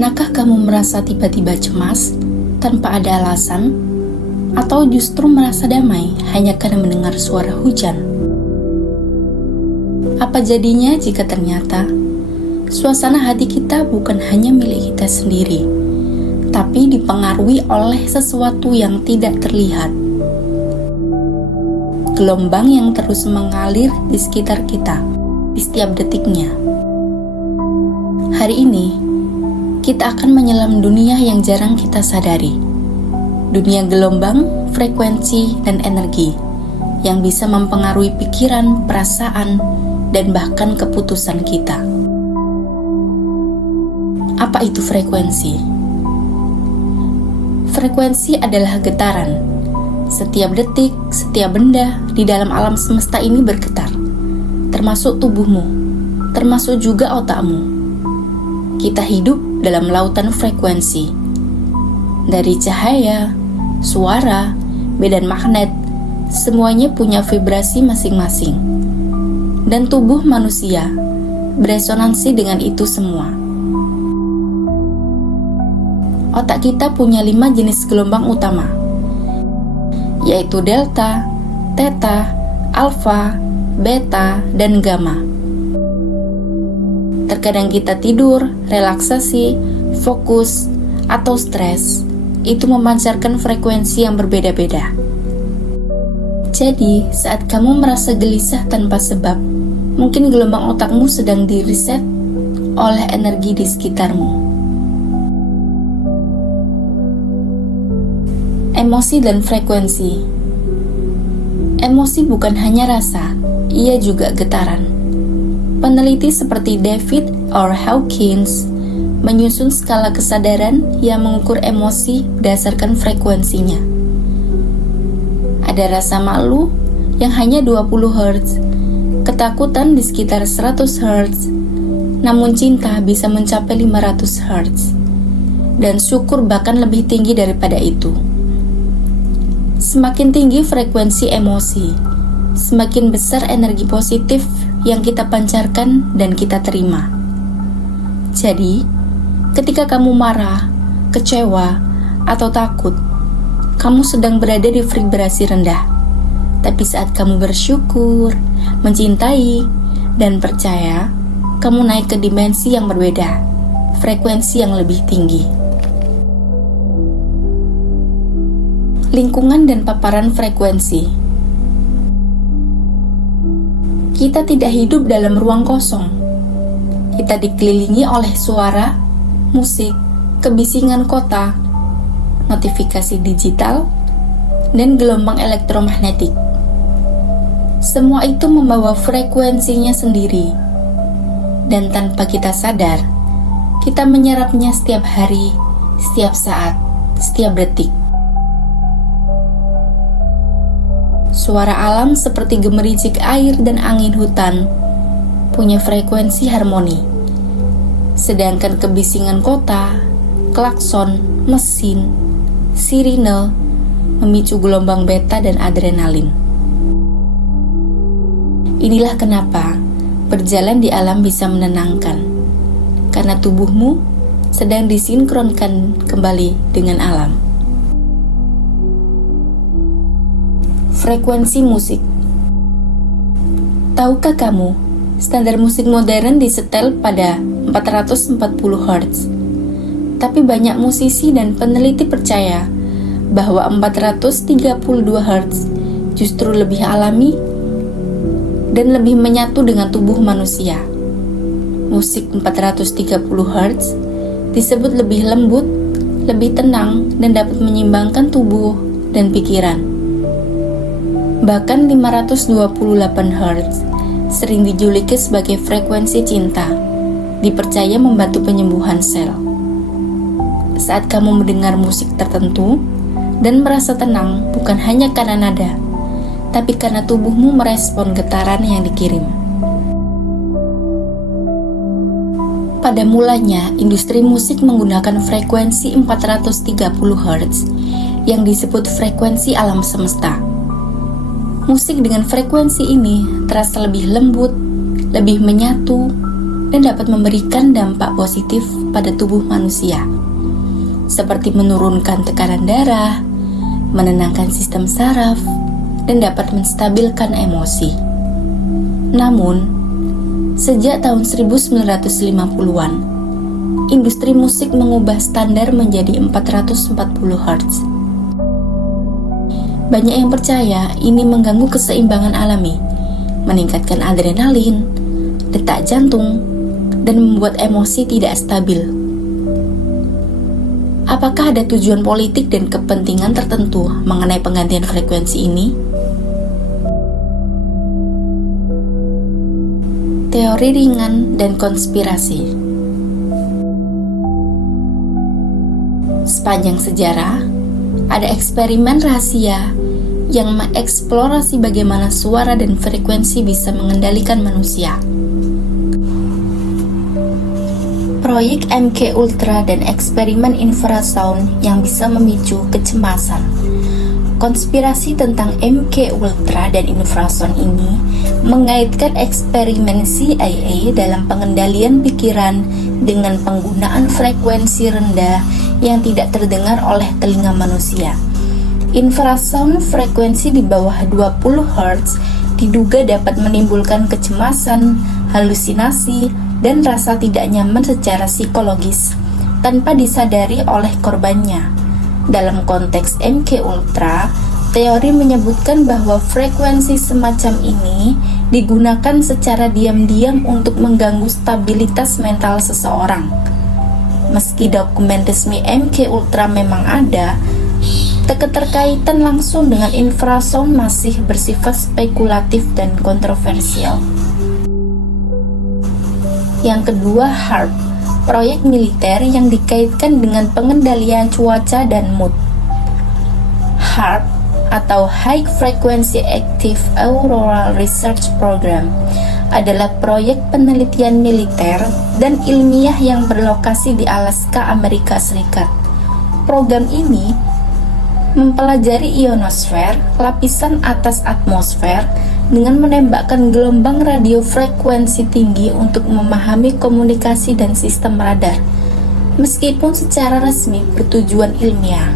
Pernahkah kamu merasa tiba-tiba cemas tanpa ada alasan, atau justru merasa damai hanya karena mendengar suara hujan? Apa jadinya jika ternyata suasana hati kita bukan hanya milik kita sendiri, tapi dipengaruhi oleh sesuatu yang tidak terlihat? Gelombang yang terus mengalir di sekitar kita di setiap detiknya. Hari ini, kita akan menyelam dunia yang jarang kita sadari. Dunia gelombang, frekuensi, dan energi yang bisa mempengaruhi pikiran, perasaan, dan bahkan keputusan kita. Apa itu frekuensi? Frekuensi adalah getaran. Setiap detik, setiap benda di dalam alam semesta ini bergetar, termasuk tubuhmu, termasuk juga otakmu. Kita hidup dalam lautan frekuensi. Dari cahaya, suara, medan magnet, semuanya punya vibrasi masing-masing. Dan tubuh manusia beresonansi dengan itu semua. Otak kita punya 5 jenis gelombang utama, yaitu delta, theta, alpha, beta, dan gamma. Terkadang kita tidur, relaksasi, fokus, atau stres, itu memancarkan frekuensi yang berbeda-beda. Jadi, saat kamu merasa gelisah tanpa sebab, mungkin gelombang otakmu sedang di-reset oleh energi di sekitarmu. Emosi dan frekuensi. Emosi bukan hanya rasa, ia juga getaran. Peneliti seperti David R. Hawkins menyusun skala kesadaran yang mengukur emosi berdasarkan frekuensinya. Ada rasa malu yang hanya 20 Hz, ketakutan di sekitar 100 Hz, namun cinta bisa mencapai 500 Hz, dan syukur bahkan lebih tinggi daripada itu. Semakin tinggi frekuensi emosi, semakin besar energi positif yang kita pancarkan dan kita terima. Jadi, ketika kamu marah, kecewa, atau takut, kamu sedang berada di vibrasi rendah. Tapi saat kamu bersyukur, mencintai, dan percaya, kamu naik ke dimensi yang berbeda, frekuensi yang lebih tinggi. Lingkungan dan paparan frekuensi. Kita tidak hidup dalam ruang kosong. Kita dikelilingi oleh suara, musik, kebisingan kota, notifikasi digital, dan gelombang elektromagnetik. Semua itu membawa frekuensinya sendiri. Dan tanpa kita sadar, kita menyerapnya setiap hari, setiap saat, setiap detik. Suara alam seperti gemericik air dan angin hutan punya frekuensi harmoni. Sedangkan kebisingan kota, klakson, mesin, sirine memicu gelombang beta dan adrenalin. Inilah kenapa berjalan di alam bisa menenangkan, karena tubuhmu sedang disinkronkan kembali dengan alam. Frekuensi musik. Tahukah kamu, standar musik modern disetel pada 440 Hz. Tapi banyak musisi dan peneliti percaya bahwa 432 Hz justru lebih alami dan lebih menyatu dengan tubuh manusia. Musik 430 Hz disebut lebih lembut, lebih tenang, dan dapat menyeimbangkan tubuh dan pikiran. Bahkan 528 Hz sering dijuluki sebagai frekuensi cinta, dipercaya membantu penyembuhan sel. Saat kamu mendengar musik tertentu dan merasa tenang, bukan hanya karena nada, tapi karena tubuhmu merespon getaran yang dikirim. Pada mulanya, industri musik menggunakan frekuensi 430 Hz yang disebut frekuensi alam semesta. Musik dengan frekuensi ini terasa lebih lembut, lebih menyatu, dan dapat memberikan dampak positif pada tubuh manusia, seperti menurunkan tekanan darah, menenangkan sistem saraf, dan dapat menstabilkan emosi. Namun, sejak tahun 1950-an, industri musik mengubah standar menjadi 440 Hz. Banyak yang percaya ini mengganggu keseimbangan alami, meningkatkan adrenalin, detak jantung, dan membuat emosi tidak stabil. Apakah ada tujuan politik dan kepentingan tertentu mengenai penggantian frekuensi ini? Teori ringan dan konspirasi. Sepanjang sejarah, ada eksperimen rahasia yang mengeksplorasi bagaimana suara dan frekuensi bisa mengendalikan manusia. Proyek MK Ultra dan eksperimen infrasound yang bisa memicu kecemasan. Konspirasi tentang MK Ultra dan infrasound ini mengaitkan eksperimen CIA dalam pengendalian pikiran dengan penggunaan frekuensi rendah yang tidak terdengar oleh telinga manusia. Infrasound frekuensi di bawah 20 Hz diduga dapat menimbulkan kecemasan, halusinasi, dan rasa tidak nyaman secara psikologis tanpa disadari oleh korbannya. Dalam konteks MK Ultra, teori menyebutkan bahwa frekuensi semacam ini digunakan secara diam-diam untuk mengganggu stabilitas mental seseorang. Meski dokumen resmi MK Ultra memang ada, keterkaitan langsung dengan infrasound masih bersifat spekulatif dan kontroversial. Yang kedua, HAARP, proyek militer yang dikaitkan dengan pengendalian cuaca dan mood. HAARP atau High Frequency Active Auroral Research Program adalah proyek penelitian militer dan ilmiah yang berlokasi di Alaska, Amerika Serikat. Program ini mempelajari ionosfer, lapisan atas atmosfer, dengan menembakkan gelombang radio frekuensi tinggi untuk memahami komunikasi dan sistem radar. Meskipun secara resmi bertujuan ilmiah,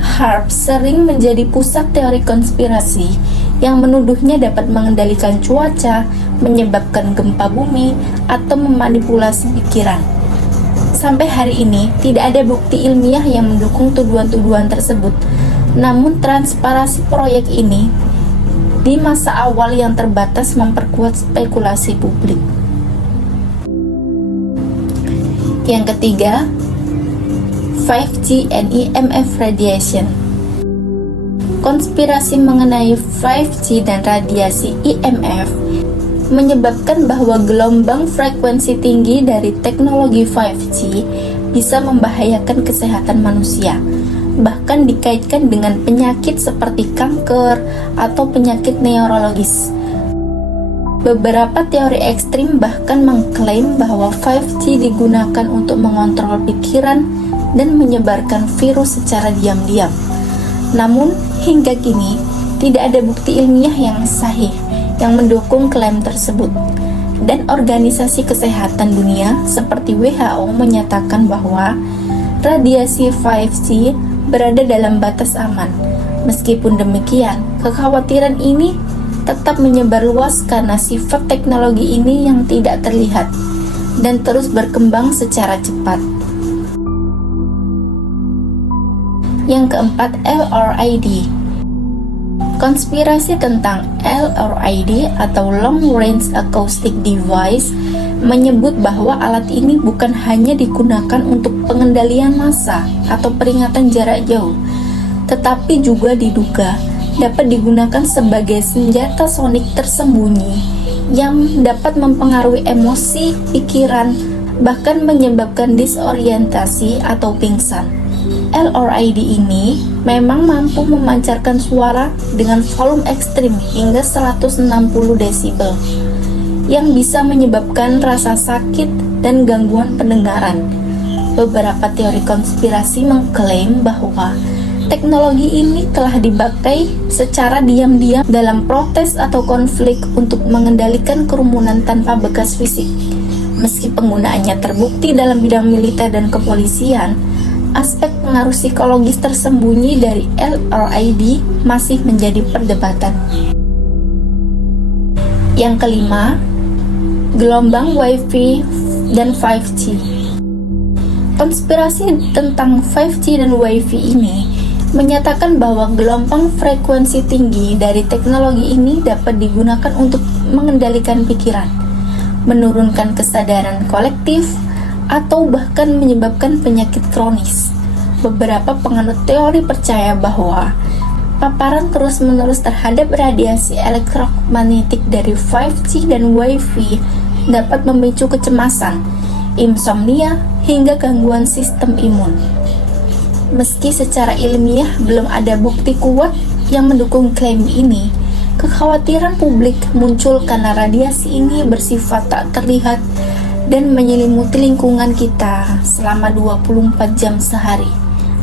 HAARP sering menjadi pusat teori konspirasi yang menuduhnya dapat mengendalikan cuaca, menyebabkan gempa bumi, atau memanipulasi pikiran. Sampai hari ini, tidak ada bukti ilmiah yang mendukung tuduhan-tuduhan tersebut. Namun, transparansi proyek ini di masa awal yang terbatas memperkuat spekulasi publik. Yang ketiga, 5G and EMF radiation. Konspirasi mengenai 5G dan radiasi EMF menyebabkan bahwa gelombang frekuensi tinggi dari teknologi 5G bisa membahayakan kesehatan manusia, bahkan dikaitkan dengan penyakit seperti kanker atau penyakit neurologis. Beberapa teori ekstrim bahkan mengklaim bahwa 5G digunakan untuk mengontrol pikiran dan menyebarkan virus secara diam-diam. Namun, hingga kini tidak ada bukti ilmiah yang sahih yang mendukung klaim tersebut. Dan Organisasi Kesehatan Dunia seperti WHO menyatakan bahwa radiasi 5G berada dalam batas aman. Meskipun demikian, kekhawatiran ini tetap menyebar luas karena sifat teknologi ini yang tidak terlihat dan terus berkembang secara cepat. Yang keempat, LRID. Konspirasi tentang LRID atau Long Range Acoustic Device menyebut bahwa alat ini bukan hanya digunakan untuk pengendalian massa atau peringatan jarak jauh, tetapi juga diduga dapat digunakan sebagai senjata sonik tersembunyi yang dapat mempengaruhi emosi, pikiran, bahkan menyebabkan disorientasi atau pingsan. LRID ini memang mampu memancarkan suara dengan volume ekstrim hingga 160 desibel yang bisa menyebabkan rasa sakit dan gangguan pendengaran. Beberapa teori konspirasi mengklaim bahwa teknologi ini telah dipakai secara diam-diam dalam protes atau konflik untuk mengendalikan kerumunan tanpa bekas fisik. Meski penggunaannya terbukti dalam bidang militer dan kepolisian, aspek pengaruh psikologis tersembunyi dari LRID masih menjadi perdebatan. Yang kelima, gelombang Wi-Fi dan 5G. Konspirasi tentang 5G dan Wi-Fi ini menyatakan bahwa gelombang frekuensi tinggi dari teknologi ini dapat digunakan untuk mengendalikan pikiran, menurunkan kesadaran kolektif, atau bahkan menyebabkan penyakit kronis. Beberapa penganut teori percaya bahwa paparan terus-menerus terhadap radiasi elektromagnetik dari 5G dan Wi-Fi dapat memicu kecemasan, insomnia, hingga gangguan sistem imun. Meski secara ilmiah belum ada bukti kuat yang mendukung klaim ini, kekhawatiran publik muncul karena radiasi ini bersifat tak terlihat dan menyelimuti lingkungan kita selama 24 jam sehari,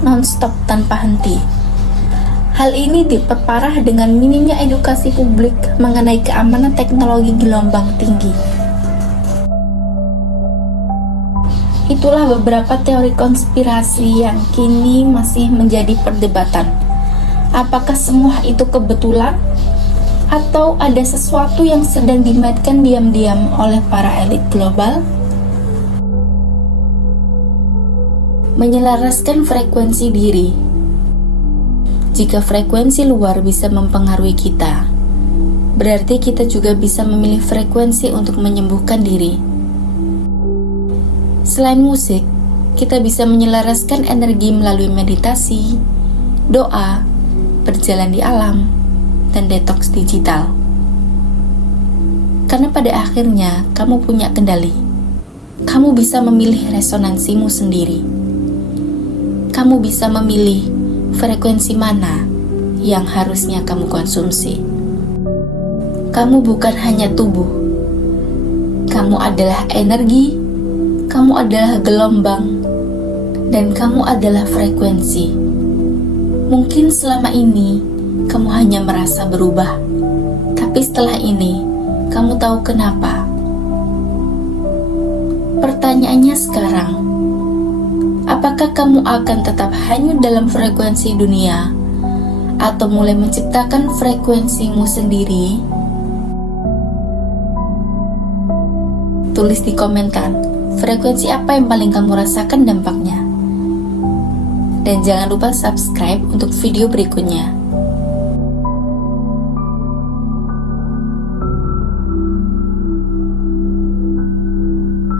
non-stop tanpa henti. Hal ini diperparah dengan minimnya edukasi publik mengenai keamanan teknologi gelombang tinggi. Itulah beberapa teori konspirasi yang kini masih menjadi perdebatan. Apakah semua itu kebetulan? Atau ada sesuatu yang sedang dimainkan diam-diam oleh para elit global? Menyelaraskan frekuensi diri. Jika frekuensi luar bisa mempengaruhi kita, berarti kita juga bisa memilih frekuensi untuk menyembuhkan diri. Selain musik, kita bisa menyelaraskan energi melalui meditasi, doa, berjalan di alam, dan detoks digital. Karena pada akhirnya kamu punya kendali. Kamu bisa memilih resonansimu sendiri. Kamu bisa memilih frekuensi mana yang harusnya kamu konsumsi. Kamu bukan hanya tubuh. Kamu adalah energi, kamu adalah gelombang, dan kamu adalah frekuensi. Mungkin selama ini kamu hanya merasa berubah, tapi setelah ini kamu tahu kenapa. Pertanyaannya sekarang, apakah kamu akan tetap hanyut dalam frekuensi dunia atau mulai menciptakan frekuensimu sendiri? Tulis di komentar, frekuensi apa yang paling kamu rasakan dampaknya? Dan jangan lupa subscribe untuk video berikutnya.